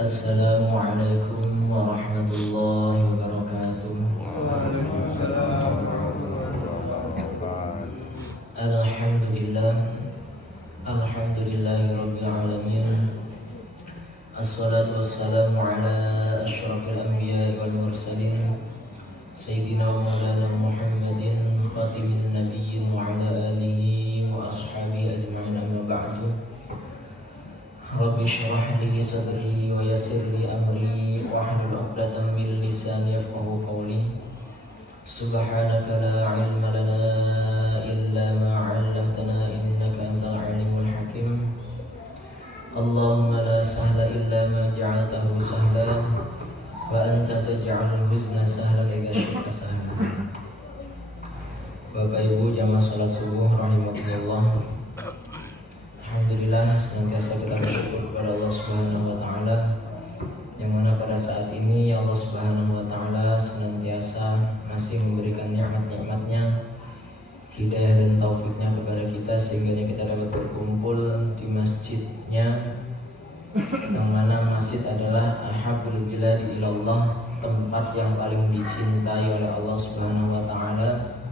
Assalamualaikum warahmatullahi wabarakatuh. Waalaikumsalam warahmatullahi wabarakatuh. Alhamdulillah, alhamdulillahirabbil alamin. Assalatu wassalamu ala asyrafil anbiya'i wal mursalin sayyidina wa maulana Muhammadin khatimin nabiyyin wa ala alihi wa ashabihi ajma'in, amma ba'du. Rabbi shrah li sadri wa yassir li amri wahlul 'uqdatam min lisani yafqahu qawli. Subhanaka la 'ilma lana illa ma 'allamtana innaka antal 'alimul hakim. Allahumma la sahla illa ma ja'altahu sahlan wa anta taj'alul huzna sahlan idza syi'ta sahlan. Bapak Ibu jamaah salat subuh rahimakumullah. Alhamdulillah, senantiasa kita bersyukur kepada Allah Subhanahu wa taala, yang mana pada saat ini Allah Subhanahu wa taala senantiasa masih memberikan nikmat-nikmatnya, hidayah dan taufiknya kepada kita, sehingga kita dapat berkumpul di masjidnya, yang mana masjid adalah ahabbul biladi ilallah, tempat yang paling dicintai oleh Allah Subhanahu wa taala.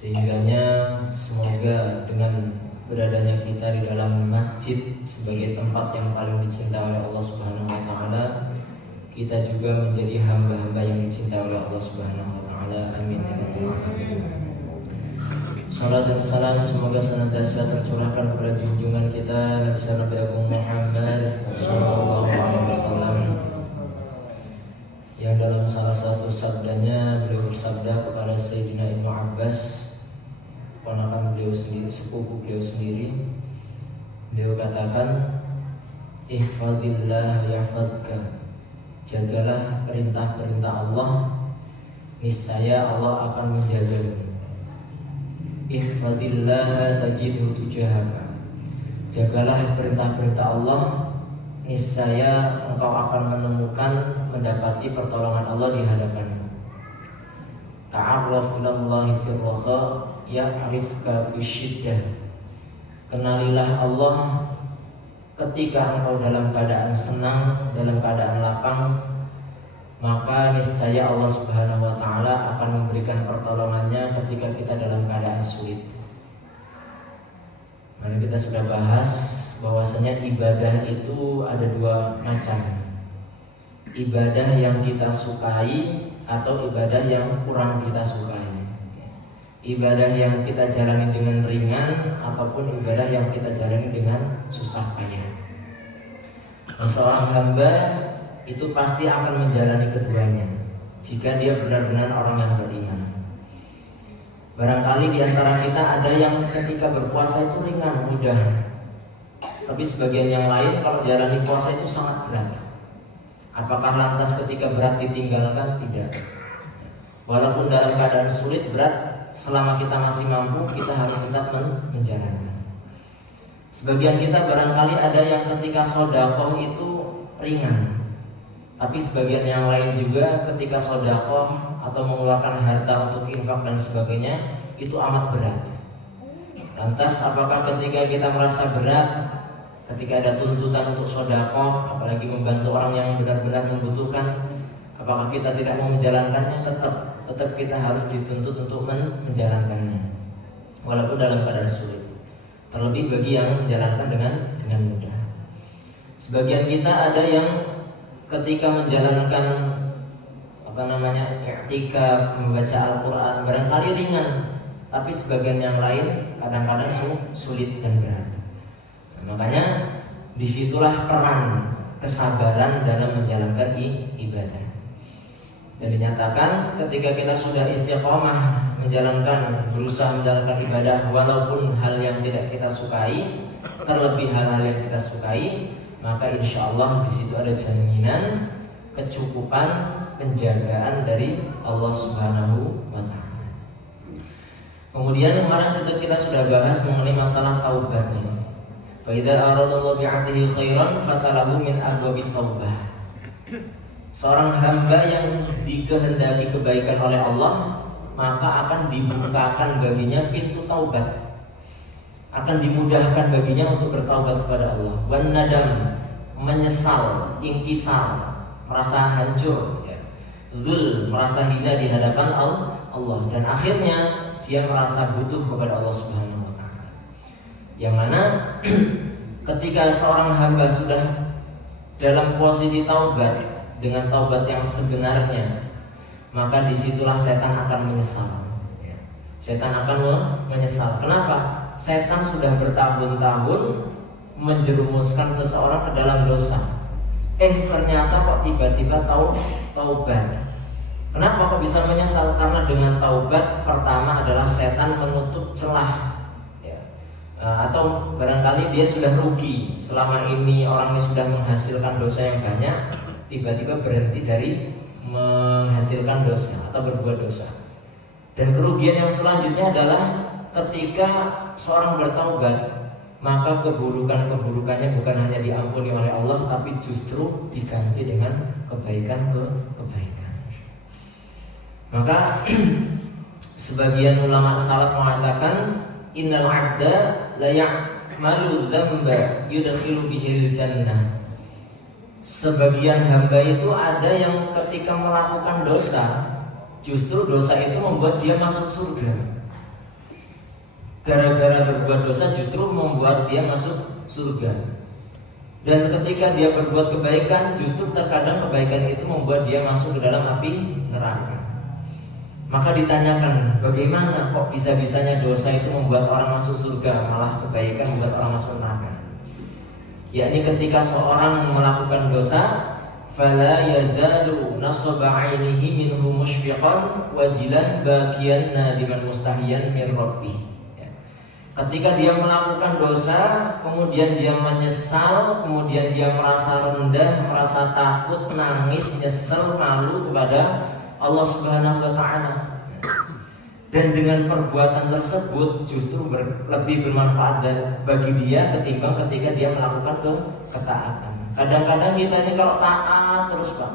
Sehingganya semoga dengan beradanya kita di dalam masjid sebagai tempat yang paling dicintai oleh Allah Subhanahu wa taala, kita juga menjadi hamba-hamba yang dicintai oleh Allah Subhanahu wa taala. Amin ya rabbal alamin. Salat dan salam semoga senantiasa tercurahkan kepada junjungan kita Nabi Agung Muhammad sallallahu alaihi wasallam, yang dalam salah satu sabdanya beliau bersabda kepada Sayyidina Ibnu Abbas, ponakan beliau sendiri, sepupu beliau sendiri. Beliau katakan, ihfadillah yahfadka, jagalah perintah-perintah Allah, niscaya Allah akan menjagamu. Ihfadillah tajidhu tujahaka, jagalah perintah-perintah Allah, niscaya engkau akan menemukan, mendapati pertolongan Allah di hadapanmu. Ta'arraf ilallahi fir raha ya'rifka fisyiddah, kenalilah Allah ketika engkau dalam keadaan senang, dalam keadaan lapang, maka niscaya Allah Subhanahu wa taala akan memberikan pertolongannya ketika kita dalam keadaan sulit. Mari kita sudah bahas bahwasanya ibadah itu ada dua macam. Ibadah yang kita sukai atau ibadah yang kurang kita sukai. Ibadah yang kita jalani dengan ringan ataupun ibadah yang kita jalani dengan susah payah. Seorang hamba itu pasti akan menjalani keduanya jika dia benar-benar orang yang beriman. Barangkali di antara kita ada yang ketika berpuasa itu ringan, mudah, tapi sebagian yang lain kalau jalani puasa itu sangat berat. Apakah lantas ketika berat ditinggalkan? Tidak. Walaupun dalam keadaan sulit, berat, selama kita masih mampu, kita harus tetap menjalankan. Sebagian kita barangkali ada yang ketika sedekah itu ringan, tapi sebagian yang lain juga ketika sedekah atau mengeluarkan harta untuk infak dan sebagainya itu amat berat. Lantas apakah ketika kita merasa berat, ketika ada tuntutan untuk sedekah, apalagi membantu orang yang benar-benar membutuhkan, apakah kita tidak mau menjalankannya? Tetap kita harus dituntut untuk menjalankannya, walaupun dalam keadaan sulit. Terlebih bagi yang menjalankan dengan mudah. Sebagian kita ada yang ketika menjalankan i'tikaf, membaca Al-Quran barangkali ringan, tapi sebagian yang lain kadang-kadang sulit dan berat. Makanya disitulah peran kesabaran dalam menjalankan ibadah. Dan dinyatakan ketika kita sudah istiqomah menjalankan, berusaha menjalankan ibadah walaupun hal yang tidak kita sukai, terlebih hal-hal yang kita sukai, maka insya Allah di situ ada jaminan kecukupan, penjagaan dari Allah Subhanahu wa taala. Kemudian kemarin kita sudah bahas mengenai masalah taubatnya. Fa idza aradallahu bi'abdihi khairan fatalahu min abwabit taubah. Seorang hamba yang dikehendaki kebaikan oleh Allah, maka akan dibukakan baginya pintu taubat, akan dimudahkan baginya untuk bertaubat kepada Allah. Wan nadam, menyesal, inkisar, merasa hancur, ya. Dzul, merasa hina di hadapan Allah, dan akhirnya dia merasa butuh kepada Allah Subhanahu wa taala. Yang mana ketika seorang hamba sudah dalam posisi taubat dengan taubat yang sebenarnya, maka disitulah setan akan menyesal. Setan akan menyesal. Kenapa? Setan sudah bertahun-tahun menjerumuskan seseorang ke dalam dosa. Ternyata kok tiba-tiba taubat. Kenapa kok bisa menyesal? Karena dengan taubat pertama adalah setan menutup celah, ya. Atau barangkali dia sudah rugi. Selama ini orang ini sudah menghasilkan dosa yang banyak, tiba-tiba berhenti dari menghasilkan dosa atau berbuat dosa. Dan kerugian yang selanjutnya adalah ketika seorang bertaubat, maka keburukannya bukan hanya diampuni oleh Allah, tapi justru diganti dengan kebaikan. Maka sebagian ulama salaf mengatakan innal 'abda la ya'malu dzamba yudkhilu bihil jannah. Sebagian hamba itu ada yang ketika melakukan dosa, justru dosa itu membuat dia masuk surga. Gara-gara berbuat dosa justru membuat dia masuk surga. Dan ketika dia berbuat kebaikan, justru terkadang kebaikan itu membuat dia masuk ke dalam api neraka. Maka ditanyakan, bagaimana kok bisa-bisanya dosa itu membuat orang masuk surga, malah kebaikan membuat orang masuk neraka? Yakni ketika seorang melakukan dosa, fala yazalu nasaba 'ainihi minhu musyfiqan wajilan bakiyan nadiman mustahiyan min rabbih. Ketika dia melakukan dosa, kemudian dia menyesal, kemudian dia merasa rendah, merasa takut, nangis, nyesel, malu kepada Allah Subhanahu wa taala. Dan dengan perbuatan tersebut justru lebih bermanfaat bagi dia ketimbang ketika dia melakukan ketaatan. Kadang-kadang kita ini kalau taat terus, Pak,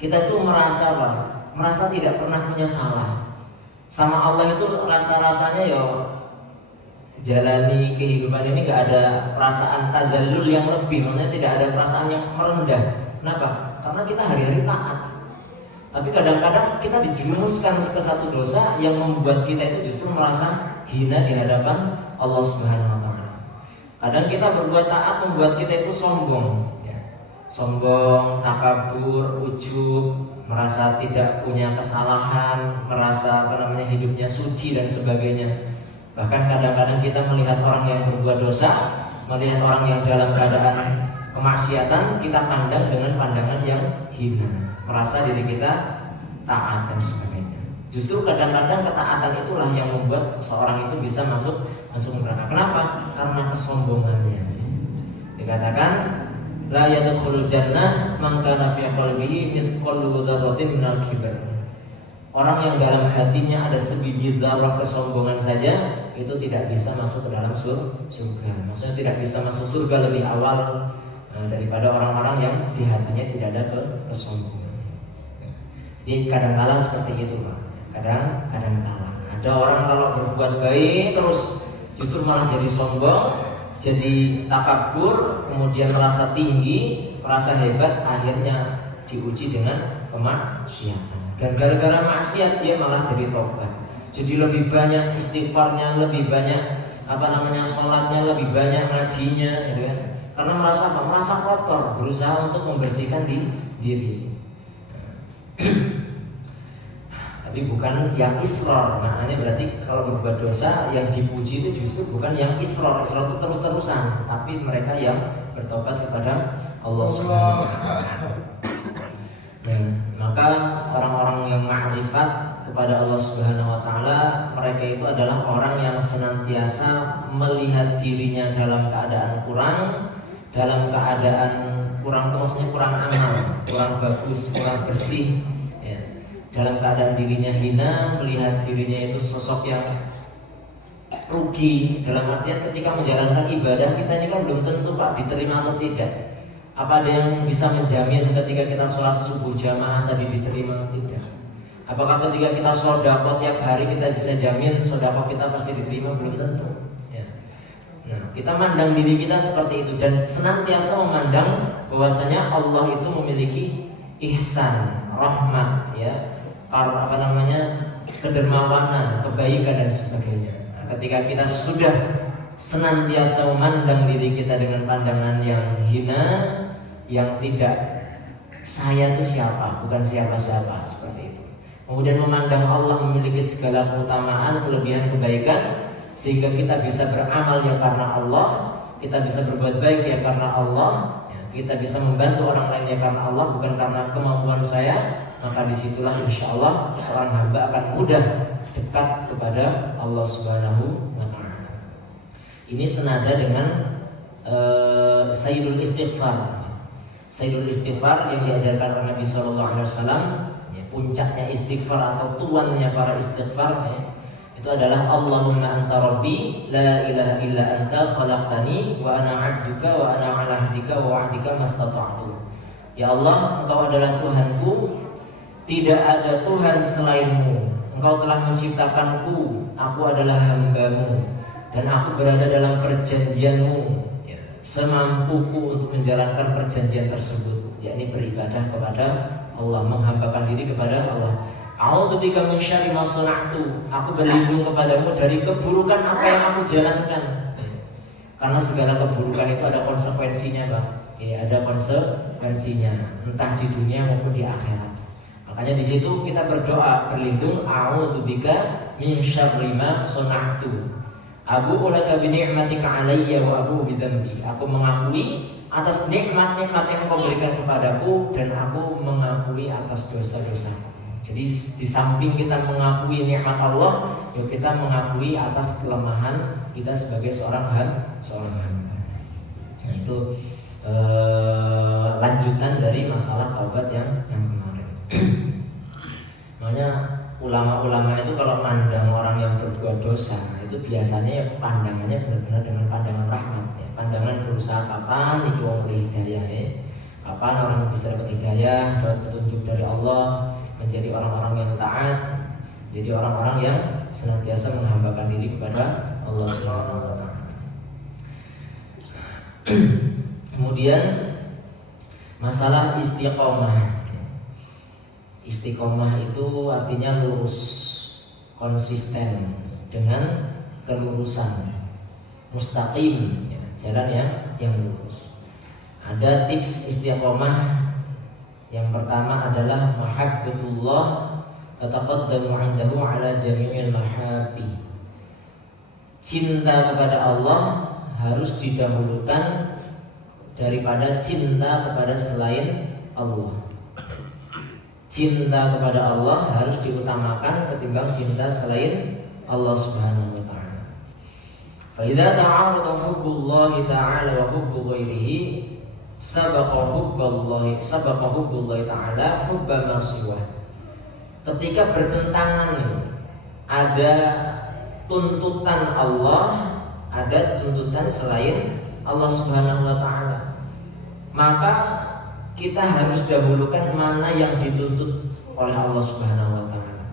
kita tuh merasa tidak pernah punya salah. Sama Allah itu rasa-rasanya ya jalani kehidupan ini gak ada perasaan tadallul yang lebih, maksudnya tidak ada perasaan yang merendah. Kenapa? Karena kita hari-hari taat. Tapi kadang-kadang kita dijerumuskan ke satu dosa yang membuat kita itu justru merasa hina di hadapan Allah Subhanahu wa taala. Kadang kita berbuat taat membuat kita itu sombong, ya. Sombong, takabur, ujub, merasa tidak punya kesalahan, merasa hidupnya suci dan sebagainya. Bahkan kadang-kadang kita melihat orang yang berbuat dosa, melihat orang yang dalam keadaan kemaksiatan, kita pandang dengan pandangan yang hina, merasa diri kita taat dan sebagainya. Justru kadang-kadang ketaatan itulah yang membuat seorang itu bisa masuk neraka. Kenapa? Karena kesombongannya. Dikatakan la yadkhulul jannah man kana fi qalbihi mithqalu dzarratin minal kibr. Orang yang dalam hatinya ada sebiji dzarrah kesombongan saja, itu tidak bisa masuk ke dalam surga. Maksudnya tidak bisa masuk surga lebih awal daripada orang-orang yang di hatinya tidak ada kesombongan. Jadi kadang-kala seperti itu, Pak. Kadang-kala ada orang kalau berbuat baik terus justru malah jadi sombong, jadi takabur, kemudian merasa tinggi, merasa hebat, akhirnya diuji dengan kemaksiatan. Dan gara-gara maksiat dia malah jadi tobat. Jadi lebih banyak istighfarnya, lebih banyak sholatnya, lebih banyak ngajinya, gitu kan? Karena merasa kotor, berusaha untuk membersihkan diri. Tapi bukan yang israr. Maknanya berarti kalau berbuat dosa yang dipuji itu justru bukan yang israr. Israr itu terus-terusan, tapi mereka yang bertobat kepada Allah Subhanahu wa taala. Maka orang-orang yang ma'rifat kepada Allah Subhanahu wa taala, mereka itu adalah orang yang senantiasa melihat dirinya dalam keadaan kurang, dalam keadaan kurang itu maksudnya kurang amal, kurang bagus, kurang bersih, ya. Dalam keadaan dirinya hina, melihat dirinya itu sosok yang rugi. Dalam artian ketika menjalankan ibadah kita ini kan belum tentu, Pak, diterima atau tidak. Apa ada yang bisa menjamin ketika kita sholat subuh jamaah tadi diterima atau tidak? Apakah ketika kita sedekah tiap hari kita bisa jamin sedekah kita pasti diterima? Belum tentu, ya. Nah, kita mandang diri kita seperti itu dan senantiasa memandang bahwasanya Allah itu memiliki ihsan, rahmat, ya, kedermawanan, kebaikan dan sebagainya. Nah, ketika kita sudah senantiasa memandang diri kita dengan pandangan yang hina, yang tidak saya itu siapa, bukan siapa-siapa, seperti itu. Kemudian memandang Allah memiliki segala keutamaan, kelebihan, kebaikan, sehingga kita bisa beramal ya karena Allah, kita bisa berbuat baik ya karena Allah, ya, kita bisa membantu orang lain ya karena Allah, bukan karena kemampuan saya. Maka disitulah insya Allah seorang hamba akan mudah dekat kepada Allah Subhanahu wa Ta'ala. Ini senada dengan Sayyidul Istighfar. Sayyidul Istighfar yang diajarkan oleh Nabi SAW, ya, puncaknya istighfar atau tuannya para istighfar, ya, itu adalah Allahumma anta rabbi la ilaha illa anta khalaqtani wa ana 'abduka wa ana 'ala 'ahdika wa wa'dika mastata'tu. Ya Allah, Engkau adalah Tuhanku, tidak ada Tuhan selainmu. Engkau telah menciptakanku, aku adalah hamba-Mu, dan aku berada dalam perjanjian-Mu, semampuku untuk menjalankan perjanjian tersebut, yakni beribadah kepada Allah, menghambakan diri kepada Allah. A'udzubika min syarri ma sana'tu, aku berlindung kepadamu dari keburukan apa yang aku jalankan. Karena segala keburukan itu ada konsekuensinya, Bang. Ya, ada konsekuensinya, entah di dunia maupun di akhirat. Makanya di situ kita berdoa berlindung, a'udzubika min syarri ma sana'tu. Abu'u laka bi ni'matika 'alayya wa abu'u bi dzambi. Aku mengakui atas nikmat-nikmat yang Kau berikan kepadaku dan aku mengakui atas dosa-dosaku. Jadi di samping kita mengakui nikmat Allah, yuk kita mengakui atas kelemahan kita sebagai seorang hamba. Nah, itu lanjutan dari masalah taubat yang kemarin. Makanya ulama-ulama itu kalau mandang orang yang berbuat dosa itu biasanya ya pandangannya benar-benar dengan pandangan rahmat, ya. Pandangan berusaha kapan iki wong hidayah, ya. Kapan orang bisa dapat hidayah, dapat petunjuk dari Allah, menjadi orang-orang yang taat, jadi orang-orang yang senantiasa menghambakan diri kepada Allah Subhanahu wa Ta'ala. Kemudian masalah istiqomah. Istiqomah itu artinya lurus, konsisten dengan kelurusan, mustaqim, ya, jalan yang lurus. Ada tips istiqomah. Yang pertama adalah mahabbatullah tataqaddamu 'indahu 'ala jami'il mahabbi. Cinta kepada Allah harus didahulukan daripada cinta kepada selain Allah. Cinta kepada Allah harus diutamakan ketimbang cinta selain Allah Subhanahu wa Ta'ala. Fa idza ta'arada hubbullahi ta'ala wa hubbu ghairihi sabaqa hubbullahi ta'ala hubba ma siwah. Ketika bertentangan, ada tuntutan Allah, ada tuntutan selain Allah Subhanahu wa Ta'ala, maka kita harus dahulukan mana yang dituntut oleh Allah Subhanahu wa Ta'ala.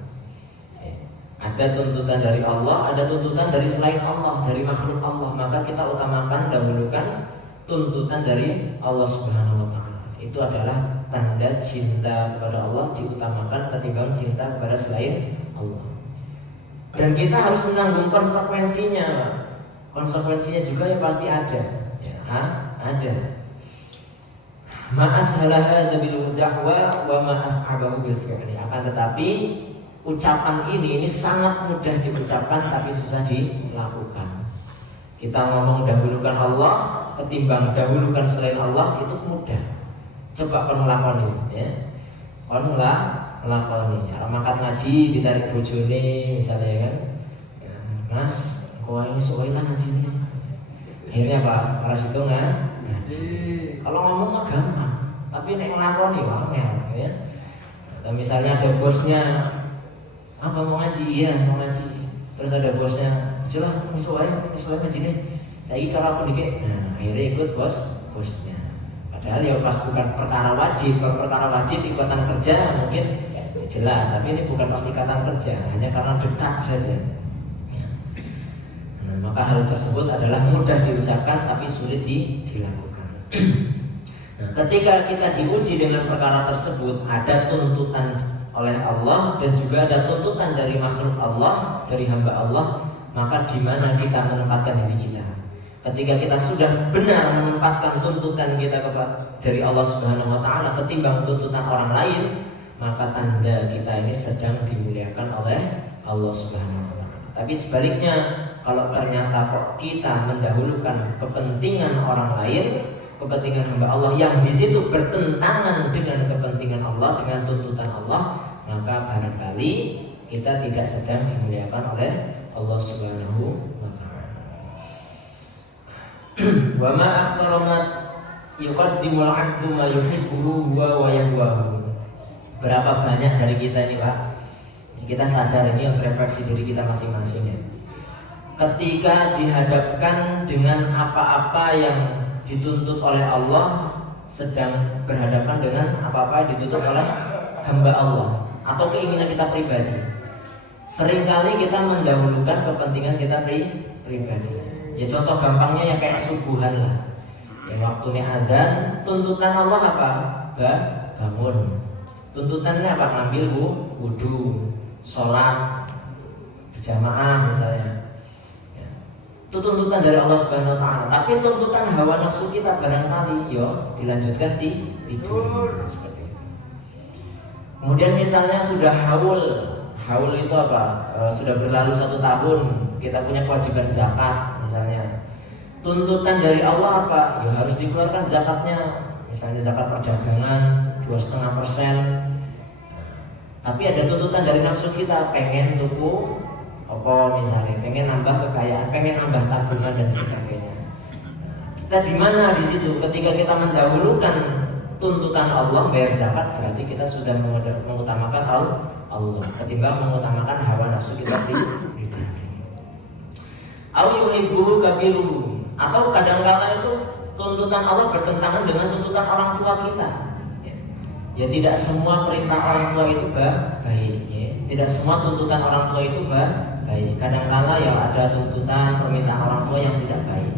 Ada tuntutan dari Allah, ada tuntutan dari selain Allah, dari makhluk Allah, maka kita utamakan, dahulukan tuntutan dari Allah Subhanahu wa Ta'ala. Itu adalah tanda cinta kepada Allah diutamakan ketimbang cinta kepada selain Allah. Dan kita harus menanggung konsekuensinya. Konsekuensinya juga yang pasti ada, ya, ada. Ma'ashalah bil da'wa wa ma'ashabahu bil fi'li. Akan tetapi ucapan ini sangat mudah diucapkan tapi susah dilakukan. Kita ngomong dahulukan Allah ketimbang dahulukan selain Allah itu mudah. Coba kon nglakoni, ya. Kon nglakoni. Makat ngaji ditarik bojone misalnya, kan. Ya, Mas, kowe ini sok lah ngajine. Akhirnya apa? Para situ ngaji. Kalau ngomong mah gampang, tapi nek nglakoni angel, ya. Atau misalnya ada bosnya, apa mau ngaji? Iya, mau ngaji. Terus ada bosnya, "Coba sesuai ngajine." Saiki kalau aku dikit, nah akhirnya ikut bosnya. Padahal ya pas bukan perkara wajib. Kalau perkara wajib ikatan kerja mungkin ya, jelas, tapi ini bukan pas ikatan kerja, hanya karena dekat saja. Ya. Nah, maka hal tersebut adalah mudah diucapkan tapi sulit dilakukan. Nah, ketika kita diuji dengan perkara tersebut, ada tuntutan oleh Allah dan juga ada tuntutan dari makhluk Allah, dari hamba Allah, maka di mana kita menempatkan diri kita? Ketika kita sudah benar menempatkan tuntutan kita dari Allah Subhanahu wa taala ketimbang tuntutan orang lain, maka tanda kita ini sedang dimuliakan oleh Allah Subhanahu wa taala. Tapi sebaliknya, kalau ternyata kok kita mendahulukan kepentingan orang lain, kepentingan hamba Allah yang di situ bertentangan dengan kepentingan Allah, dengan tuntutan Allah, maka barangkali kita tidak sedang dimuliakan oleh Allah Subhanahu wa taala. Wa ma aktsara ma yuqaddimu al-'abdu ma yuhibbuhu wa yahwahu. Berapa banyak dari kita ini, Pak? Kita sadar ini yang refleksi diri kita masing-masing ya. Ketika dihadapkan dengan apa-apa yang dituntut oleh Allah, sedang berhadapan dengan apa-apa yang dituntut oleh hamba Allah atau keinginan kita pribadi, seringkali kita mendahulukan kepentingan kita pribadi. Ya contoh gampangnya yang kayak subuhan lah. Ya waktunya adzan, tuntutan Allah apa? Bangun. Tuntutannya apa? Ngambil wudu, sholat berjamaah misalnya. Ya. Itu tuntutan dari Allah Subhanahu wa taala. Tapi tuntutan hawa nafsu kita barangkali dilanjutkan tidur seperti itu. Kemudian misalnya sudah haul itu apa? Sudah berlalu 1 tahun, kita punya kewajiban zakat misalnya. Tuntutan dari Allah apa? Ya harus dikeluarkan zakatnya. Misalnya zakat perdagangan 2,5%. Tapi ada tuntutan dari nafsu kita, pengen tuku apa misalnya, pengen nambah kekayaan, pengen nambah tabungan dan sebagainya. Kita di mana di situ? Ketika kita mendahulukan tuntutan Allah bayar zakat, berarti kita sudah mengutamakan Allah ketimbang mengutamakan hawa nafsu kita pribadi. Au yuhibbu kabiru, atau kadang-kala itu tuntutan Allah bertentangan dengan tuntutan orang tua kita. Ya tidak semua perintah orang tua itu baik, ya. Tidak semua tuntutan orang tua itu baik. Kadang-kala ya ada tuntutan permintaan orang tua yang tidak baik.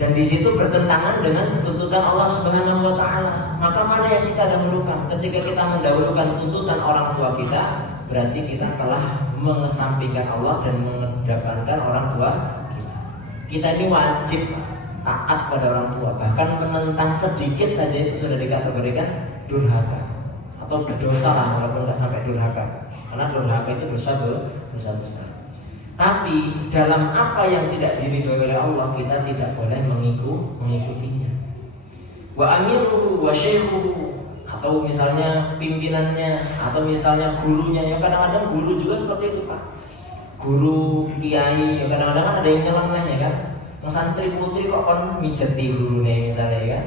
Dan di situ bertentangan dengan tuntutan Allah Subhanahu wa taala. Maka mana yang kita dahulukan? Ketika kita mendahulukan tuntutan orang tua kita, berarti kita telah mengesampingkan Allah dan mengedepankan orang tua kita. Kita ini wajib taat pada orang tua, bahkan menentang sedikit saja itu sudah dikategorikan durhaka atau berdosa lah, walaupun nggak sampai durhaka, karena durhaka itu dosa besar. Tapi dalam apa yang tidak diridhoi oleh Allah, kita tidak boleh mengikutinya. Wa amiruhu wa syekhuhu, atau misalnya pimpinannya, atau misalnya gurunya. Yang kadang-kadang guru juga seperti itu, Pak. Guru, kiai, yang kadang-kadang kan ada yang nyeleneh ya kan. Santri putri kok kon mijeti gurune misalnya ya kan.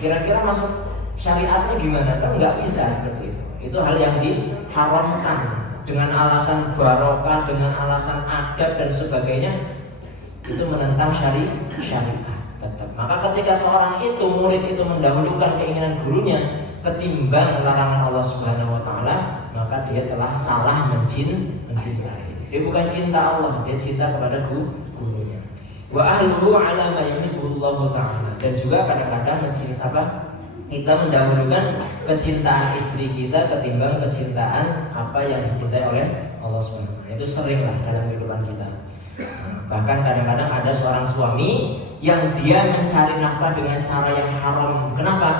Kira-kira masuk syariatnya gimana? Kan nggak bisa seperti itu. Itu hal yang diharamkan dengan alasan barokah, dengan alasan adab dan sebagainya. Itu menentang syariat tetap. Maka ketika seorang itu, murid itu mendahulukan keinginan gurunya ketimbang larangan Allah Subhanahu wa taala, maka dia telah salah mencintai. Dia bukan cinta Allah, dia cinta kepada gurunya. Wa ahluhu ala ma yuhibbullahu ta'ala. Dan juga kadang-kadang kita mendahulukan kecintaan istri kita ketimbang kecintaan apa yang dicintai oleh Allah SWT. Itu sering lah dalam kehidupan kita. Bahkan kadang-kadang ada seorang suami yang dia mencari nafkah dengan cara yang haram. Kenapa?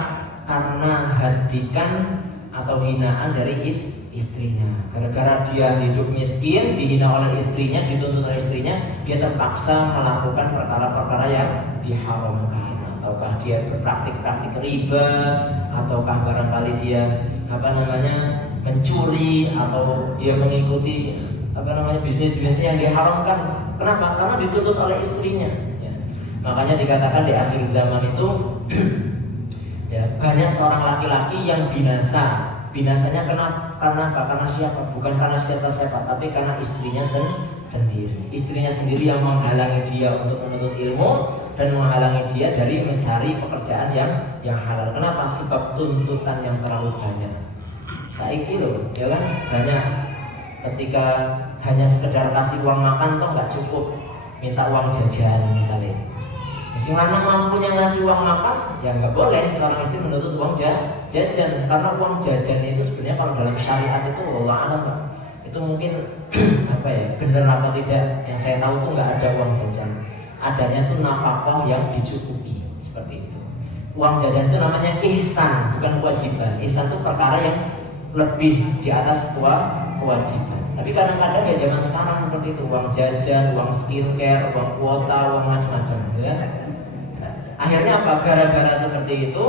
Karena hadikan atau hinaan dari istrinya. Gara-gara dia hidup miskin, dihina oleh istrinya, dituntut oleh istrinya, dia terpaksa melakukan perkara-perkara yang diharamkan. Ataukah dia berpraktik-praktik riba, ataukah barangkali dia mencuri, atau dia mengikuti bisnis-bisnis yang diharamkan. Kenapa? Karena dituntut oleh istrinya. Ya. Makanya dikatakan di akhir zaman itu ya, banyak seorang laki-laki yang binasa. Binasanya karena siapa? Bukan karena siapa-siapa, tapi karena istrinya sendiri. Istrinya sendiri yang menghalangi dia untuk menuntut ilmu dan menghalangi dia dari mencari pekerjaan yang halal. Kenapa? Sebab tuntutan yang terlalu banyak. Saiki loh, ya kan? Banyak ketika hanya sekedar kasih uang makan toh nggak cukup. minta uang jajan misalnya. Si lanang mampunya ngasih uang makan, ya nggak boleh seorang istri menuntut uang jajan, karena uang jajan itu sebenarnya kalau dalam syariat itu Allah alam Pak, itu mungkin apa ya, benar apa tidak? Yang saya tahu tuh nggak ada uang jajan, adanya tuh nafkah yang dicukupi seperti itu. Uang jajan itu namanya ihsan, bukan kewajiban. Ihsan itu perkara yang lebih di atas kewajiban. Tapi kadang-kadang ya zaman sekarang seperti itu, uang jajan, uang skincare, uang kuota, uang macam-macam, ya. Akhirnya apa? Gara-gara seperti itu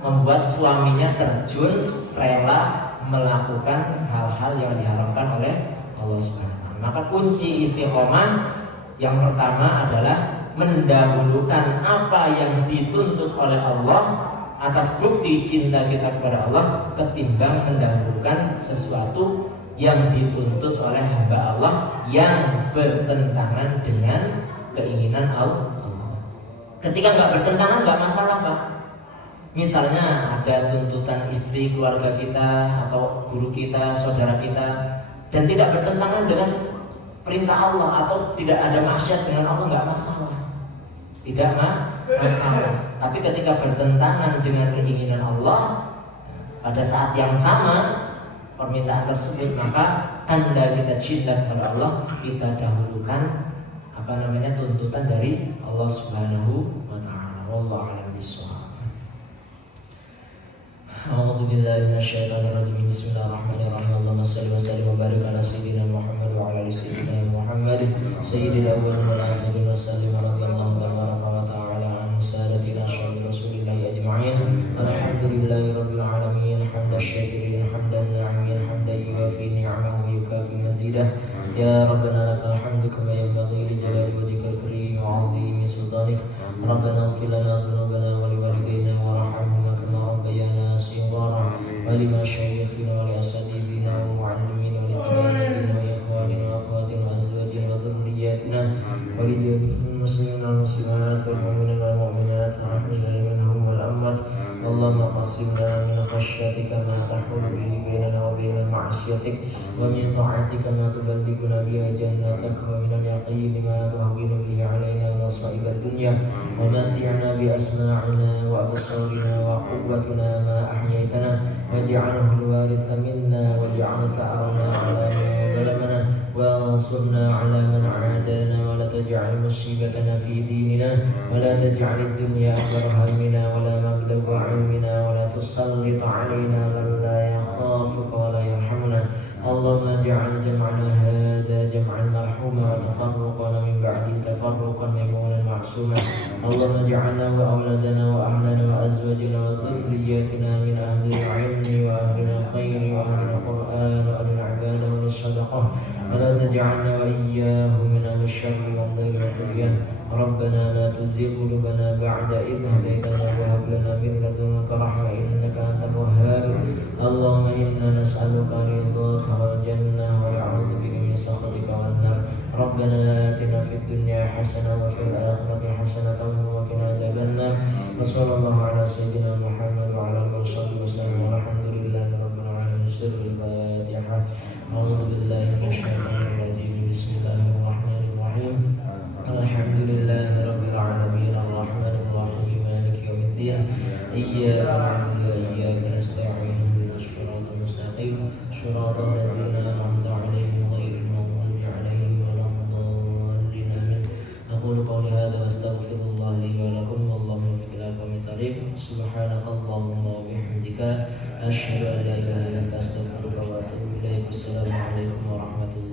membuat suaminya terjun rela melakukan hal-hal yang diharamkan oleh Allah Subhanahu. Maka kunci istiqomah yang pertama adalah mendahulukan apa yang dituntut oleh Allah atas bukti cinta kita kepada Allah ketimbang mendahulukan sesuatu yang dituntut oleh hamba Allah yang bertentangan dengan keinginan Allah. Ketika nggak bertentangan nggak masalah Pak. Misalnya ada tuntutan istri, keluarga kita, atau guru kita, saudara kita, dan tidak bertentangan dengan perintah Allah atau tidak ada maksiat dengan Allah, nggak masalah. Tidak masalah. Tapi ketika bertentangan dengan keinginan Allah pada saat yang sama permintaan tersebut, maka tanda kita cinta kepada Allah kita dahulukan tuntutan dari Allah Subhanahu wa taala. Wallahu a'lam bishawab. A'udzu billahi minasyaitonir rajim. Bismillahirrahmanirrahim. Allahumma shalli wa sallim wa barik ala sayyidina Muhammad wa ala ali sayyidina Muhammad sayyidil awwalin wal akhirin wa sallim radhiyallahu ta'ala an sadatina ashabi rasulillahi ajma'in. Alhamdulillahi rabbil alamin. Hamdan syakirin hamdan na'imin hamdan yuwafi ni'amahu wa yukafi mazidah. Ya Rabbana lakal hamdu kama yanbaghi li jalali wajhikal karim wa 'azimi sultanik. Rabbana ighfir lana dhunubana wa liwalidayna warhamhuma kama rabbayana shighara wa li mashayikhina wa li asatidina wa mu'allimina wa li tabi'ina wa ikhwanina wa akhwatina wa azwajina wa dhurriyyatina wa li jami'il muslimina wal muslimat wal mu'minina wal mu'minat rahmatan minhum wal amwat. Allahumma qassimna min khashyatika ma tahulu bihi bainana wa baina ma'asiyatik wa min ta'atika ma tuballighuna biha jannatak wa min al-yaqini ma tuhawwinu bihi 'alaina masa'ib ad-dunya wa matti'na bi asma'ina wa absarina wa quwwatina ma ahyaytana waj'alhu al-waritha minna waj'al tha'rana 'ala man zalamana wa ansurna 'ala man 'adana wa la taj'al musibatana fi dinina wa la taj'al ad-dunya akbar hammina wa la mablagha 'ilmina wa la tusallit 'alaina man la yakhafuka wa la yarhamuna. Allahumma ij'al jam'ana hadha jam'an marhuma wa tafarruqana min ba'di tafarruqan maymunan ma'suma. Allahumma ij'alna wa awladana wa ahlana wa azwajina wa dhurriyyatina min ahli al-'ilmi wa ahli al-khairi wa ahli al-Qur'an wa ahli al-'ibadah wa as-sadaqah wa la taj'alna wa iyyahum min ahli asy-syarri wal dhilli wa tughyan. Rabbana la tuzigh qulubana ba'da idh hadaytana wa hab lana min ladunka rahmah innaka antal wahhab. Allahumma inna nas'aluka ridhaka wal jannah wa na'udzu bika min sakhatika wan nar. Rabbana atina fid dunya hasanah wa fil akhirati hasanah wa qina adzabannar. Wa sallallahu ala sayyidina Muhammad wa ala alihi wa sallam. Alhamdulillahi rabbil alamin. Sirrul Fatihah. A'udzu billahi minasyaitonir rajim. Bismillahirrahmanirrahim. Alhamdulillahi rabbil alamin. Arrahmanir rahim. Maliki yaumiddin. Iyyaka na'budu wa iyyaka nasta'in. Ihdinas siratal mustaqim. Siratal ladzina an'amta 'alaihim ghairil maghdubi 'alaihim waladdallin. Amin. Aqulu qawli hadza wa astaghfirullah li wa lakum wallahu muwaffiq ila aqwamit thariq. Subhanakallahumma wa bihamdika asyhadu an la ilaha illa anta astaghfiruka wa atubu ilaik. Assalamu alaikum warahmatullahi